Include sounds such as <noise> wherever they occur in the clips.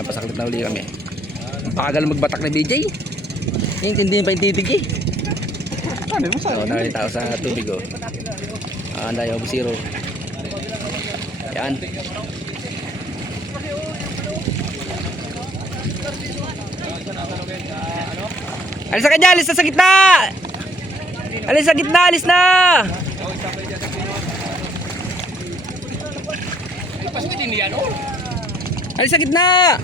yan, pasaklit na uli kami. Ang Pagal magbatak na BJ. Intindihin pa yung titig eh. Ano mo So, nakali tao sa tubig oh. Ah, anda yung zero. Yan. Alis ka dyan, alis na sa gitna! Alis sa gitna, alis na! Alis sa gitna!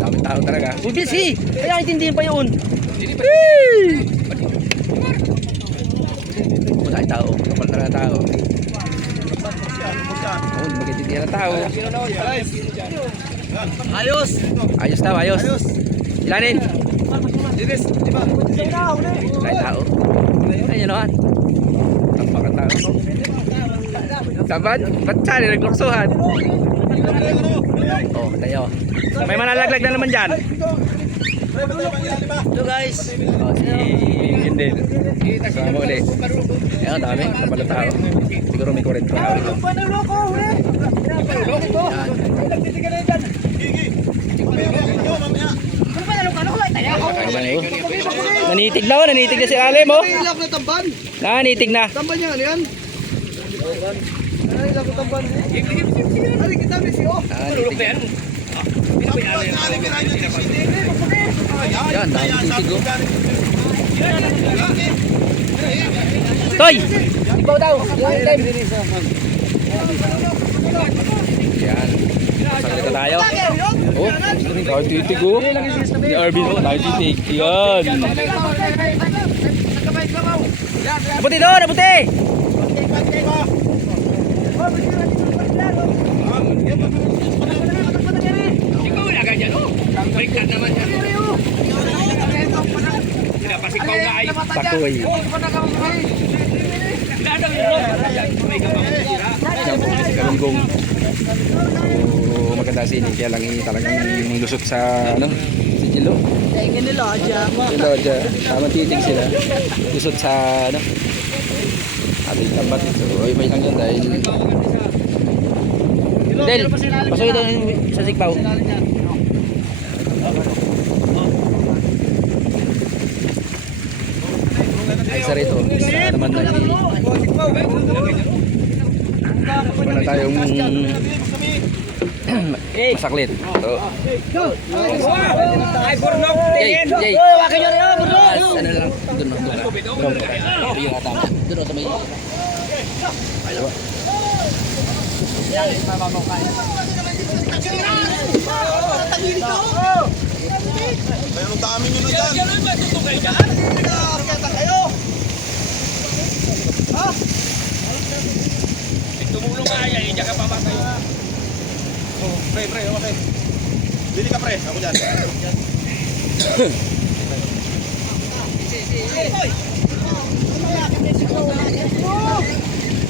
Dami tao talaga. Uy, busy! Kaya intindihin pa yun. Hey! Wala yung tao. Kapal talaga tao. Oh, magkaintindihan ng tao. Ayos! Ayos daw, ayos. Ilanin. Dinis, di ba? Wala yung tao. Ayun naman. Ang tao. Tamad? Ba't saan? Nagluksuhan? Oh, tayo. May manalaglag na naman dyan. Hello guys! Oh, si Indel. Kasama ulit. Ayun, dami. Kapal ang tao. Siguro may 40 tao. Yan. Nanitig na oh, nanitig na si Alem oh. Na tamban! Nanitig na. Tamban niya, ano yan? Ano ilap na tamban? Ari kita may siyo! Nanitig na. Yan, nanitig oh. Toy! Ibaw daw. Yan. Sakit na tayo. Oh, nanitig oh. Si Arvin oh, nanitig. Yan. Nabuti doon, nabuti! Takoy. Si Kalunggong. So, maganda sini. Kaya lang eh, talagang yung lusot sa, ano, si Jilo. Tingin nila, dyan. Jilo, dyan. Tama titig sila. Lusot sa, ano, ating tambat. So, ay may lang yun dahil... Del, daw yung sa sigpaw. Ay, isa rito. Isa naman na wala tayong masaklit. So, Ay, burnok! Jay, Jay. Oh, wakin nyo rin, burnok! Ano lang, doon no, doon. Doon. Yung atama. Doon no, sa may... Ayaw. Mayroong dami nyo na dyan! Ganun ba tutugay dyan? Nakakita kayo! Ha? Tumulong ka yan, hindi ka pa ba kayo? Oh, pre, pre, okay. Bili ka pre, ako dyan.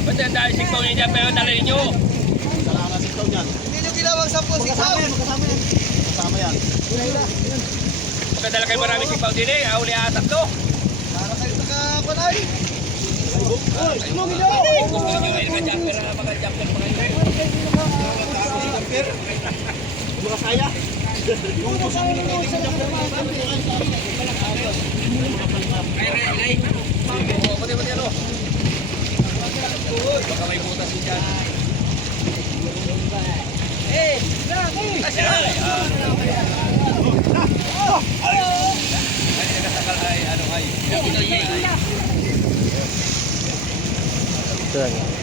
Ba't yan dahil sikpaw niya dyan, pero dala ninyo? Kailangan sitaw dyan. Hindi nyo ginawang sampo sitaw! Kasama yan, kasama yan. Magdadala kayo maraming sikpaw din eh, ahuli ah, tatlo. Para kayo nakapanay! Kung gusto nyo yung jumper, ah, mga kayo. Mga kaya? Yung gusto nyo nyo sa Ay, ay, ay. Oo, pati pati ano. Baka may butas din dyan. Eh, Asya! Ay, ah. Ay, nagkasakal ay, ano ay. Ito, yay. Ito lang.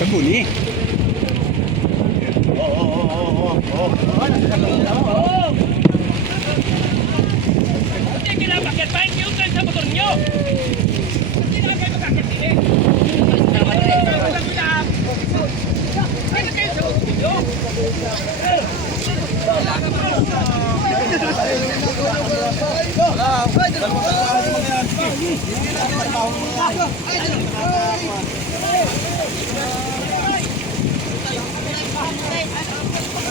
Kabuli. Hindi kinabakit pa, hindi yung kayo sa motor nyo. Hindi na kayo eh. Ay, na kayo sa motor nyo.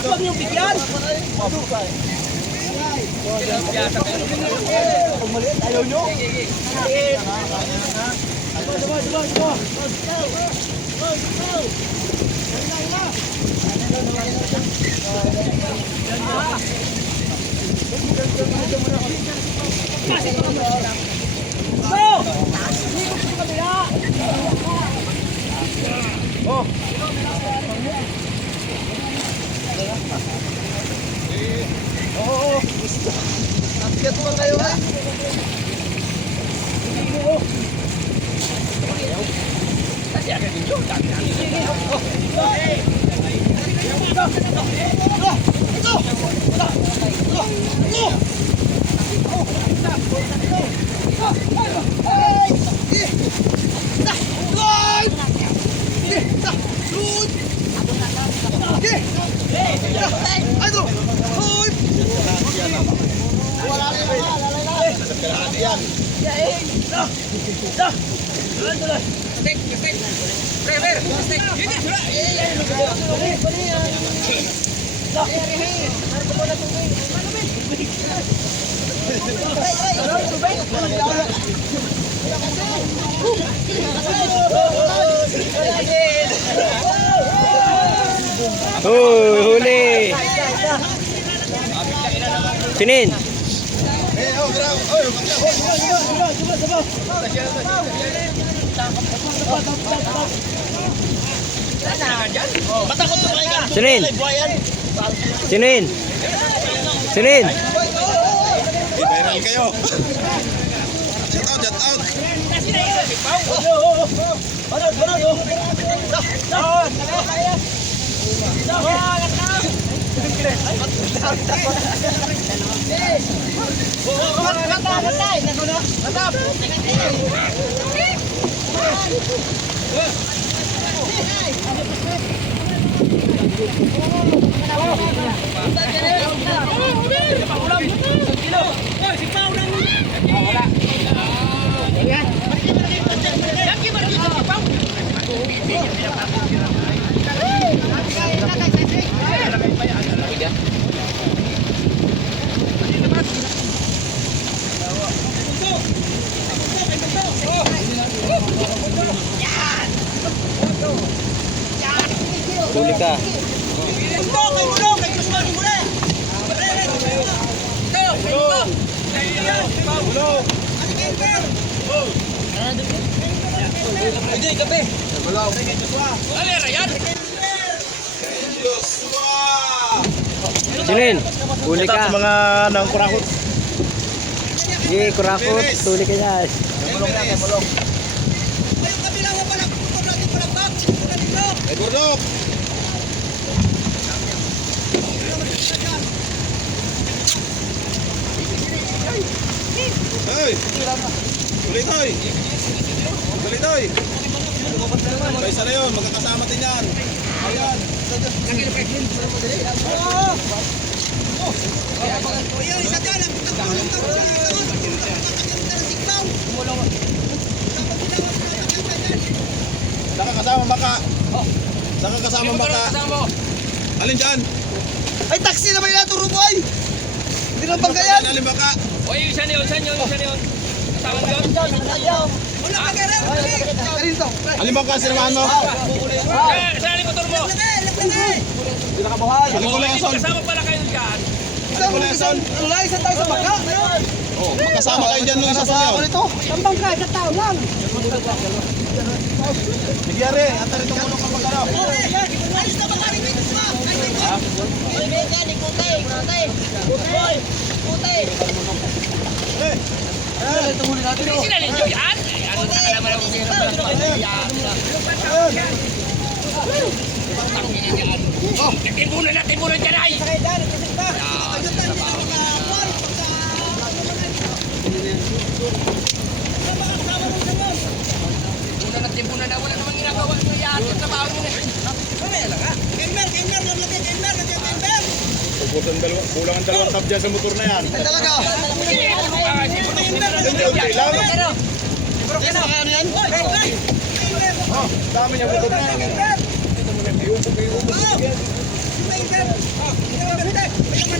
Huwag niyong bigyan! Mabukay! Kung maliit, ayaw nyo? Maliit! Diba, diba, diba! Go, go! Go, go! Go, go! Akyat pa kayo ha? Aduh! Hoy! Uy, huli. Sinin. Sinin. Sinin. Sinin. Viral kayo. Shout out, shout out. Huli Alera yan. Sinin. Huli Shout out ka. sa mga nang kurakot. Sige, kurakot. Huli ka yan. Ay, Burdok. Hey! Tuloy toy! Tuloy toy! May isa na yun, magkakasama din yan. Ayan. Saka kasama baka. Saka kasama baka. Alin dyan? Ay, taxi na ba yan? Turo boy! Hindi na bangga yan! Alin baka? O yung isa na yun, isa na yun, isa na yun. Kasama mo yun? Alin to? Alin baka sinamahan mo? Sa- Sa motor mo. Alin ko lang son. Kasama pala kayo dyan. Isang, isang, ano lang, isang tao sa bangga. Oh, magkasama kayo dyan nung isa sa Ano yun. ito? Ang isang tao lang. Are. Ata rito mo nung kapag ano. Eh, Ito muli natin. oh. Sinalin nyo yan. Ano ka Oh, timunan na, timunan dyan ay. Timunan na, timunan na. Wala namang ginagawa nyo yan. Yung trabaho nyo na. Ubusan dalawa, kulang ang dalawang tap dyan sa motor na yan. Talaga. Sige, timunan ka. Timunan na. Hindi, okay lang. Ano ano yan? Oh, dami niya motor na yan.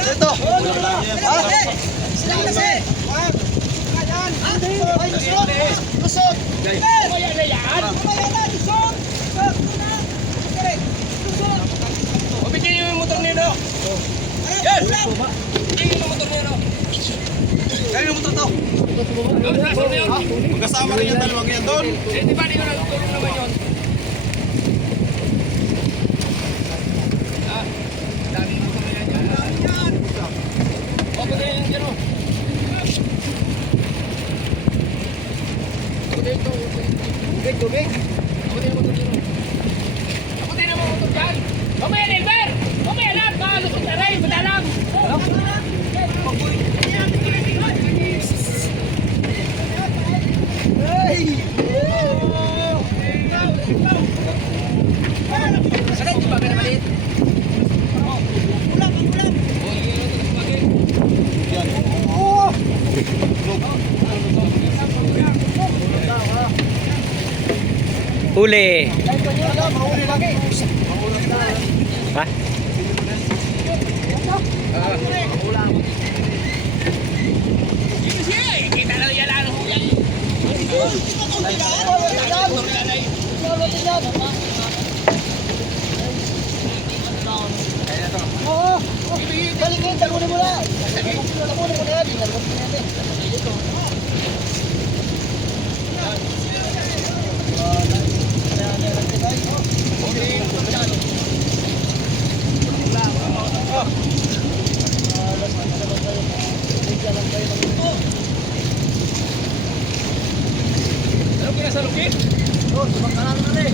Ito Sila kasi! Ay, lusot! Lusot! Yan. Mamaya na, lusot! Lusot! Lusot! O, bigyan niyo yung motor niyo, no? Yes! Bigyan niyo yung motor niyo, no? Kaya yung motor to. Doon, nasa na yun. Magkasama rin yung dalawang yan doon. Eh, di ba, di ko nagtulong naman yun. Ah, dami mo kami yan dyan. O, bigyan yung giro. Ako din ito. Tubig, tubig. Ako din yung motor giro. Ako din ang motor dyan. Mamaya na, Elber! Mamaya na, malusot na rin, madalang. Sakit, ba? Kaya maliit. Huli. Mahuli lagi. Ha? Sige, sige. Kita na yan ang huyang. Oo. Galing talunin mo na. Talunin mo na yan. Lalabas mo na yan. Ano kaya sa lukit? Oh, sumakala na rin.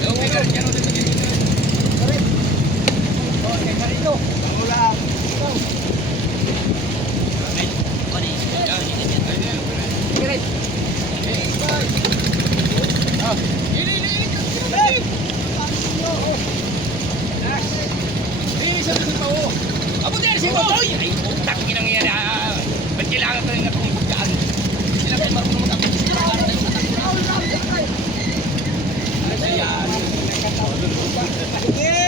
Yung may ganyan ang dito dito. Oh, kay Carino. Ako din si Boy! Ay, putak kinang yan. ah. Ba't kailangan ko rin na kung dyan? Sila kayo marunong mag-apit.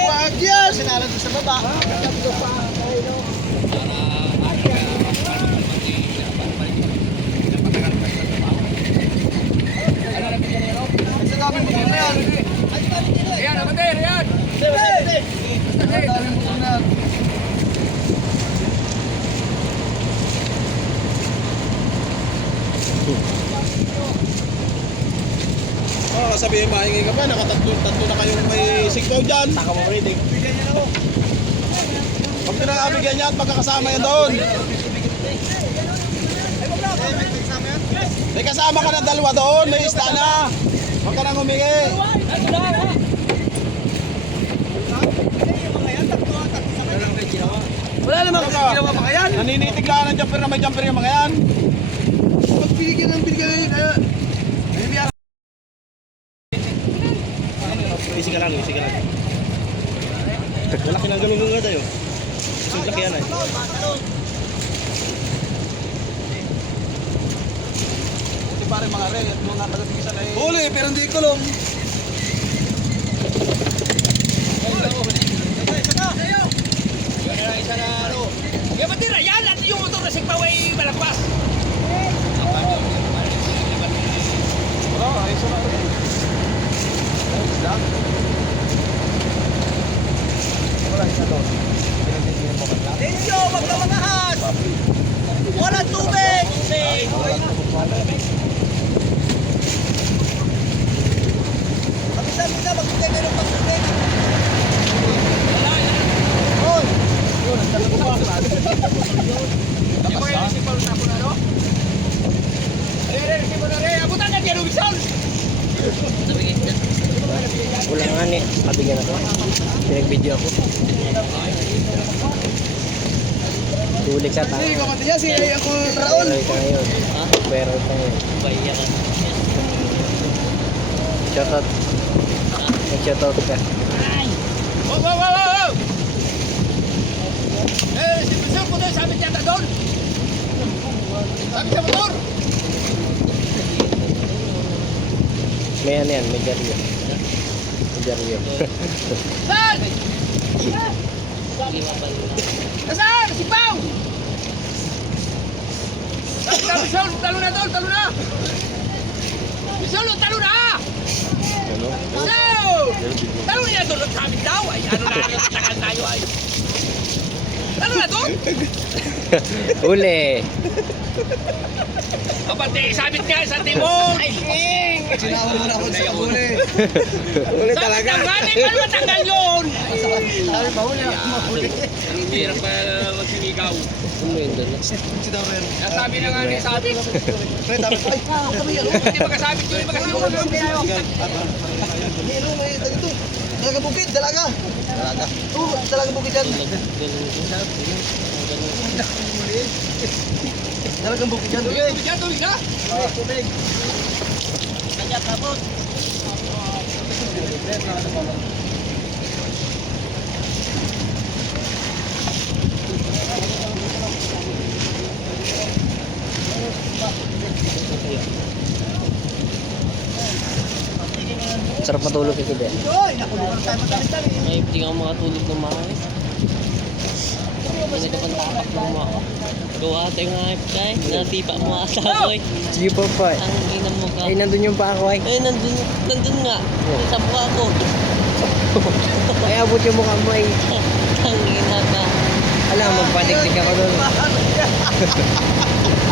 Wag yan! Sinalan ko sa baba. Sa dami mo na yan. Ayan, abater, ayan! Sa dami mo na yan. Oh, sabihin mahingi ka pa, nakatatlo tatlo na kayong may sigpaw dyan. Saka mo reading. Pag pinakabigyan niya at magkakasama yan doon. May kasama ka ng dalawa doon, may ista na. Huwag ka nang humingi. Wala namang ba? ginawa pa kaya. Naninitig lang ng jumper na may jumper yung mga yan. Pag binigyan ng binigyan kaya. Easy ka lang, easy ka lang. Malaki ng galungan nga tayo. Isang laki yan ay. Ito pare mga re, mga taga-tigisan ay... Huli, pero hindi kulong. Kaya batira, yan! At yung motor na sigpaw ay malagpas. Oh, ay sa mga re. Tensyo, wag ka mangahas! Walang tubig! Kapisa-bisa, magbigay kayo ng pagtubig. Hoy! Di ba yan sigpaw na ako na, no? Ay, ay, ay, sigpaw na rin. Abutan na dyan, Ubison! Wala nga ni. Kabigyan ako. Pinag-video ako. Tulik sa Hindi, tao. kapatid niya, si ako Raon. Pero ka ngayon. Pero ka ngayon. Shoutout. Mag-shoutout ka. Wow, wow, wow, wow, wow! Eh, si Ubison ko doon, sabi niya doon. Sabi sa motor. May ano yan, may jaryo. May jaryo. Saan? Nasaan? Si Pao! Sabi na, Bisol, talo na tol, talo na! Bisol, talo na! Bisol! Talo na tol, sabi daw ay ano na, <laughs> ano, tayo ay. Talo na tol! Uli. Kapatid, sabit nga sa timon! Ay, king! Sinama mo na ako sa. Uli Sabit na nga, di pa naman tanggal yun! Sabi pa huli ako mahuli. Ang hirap pa magsinigaw. Nasabi na nga ni sabit. Pre, dapat ay, kami yan. Hindi magkasabit yun, magkasabit yun. Ano, may dito. Dalaga bukid, dalaga. Dalaga. Oo, dalaga bukid yan. Dalagang bukid yan. Tuloy, tuloy dyan, tuloy na! Tubig. Sarap matulog ito din. Oy, nakulungan tayo madalis-dalis. Ay, hindi ka makatulog ng maayos. Ka pang tapak ng mga Gawa tayo nga kay. Natipa mo ata ko eh. Sige po po. Ang ina mo ka. Ay, nandun yung pa ako ay. Eh, nandun, nandun nga. Sa mukha ko. <laughs> Ay, abot yung mukha mo ay. Ang ina ka. Alam, magpadikdik ako doon. <laughs>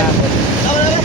ห้าคนเอาเลย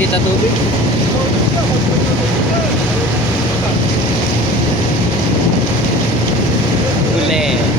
mainit na tubig. Huli.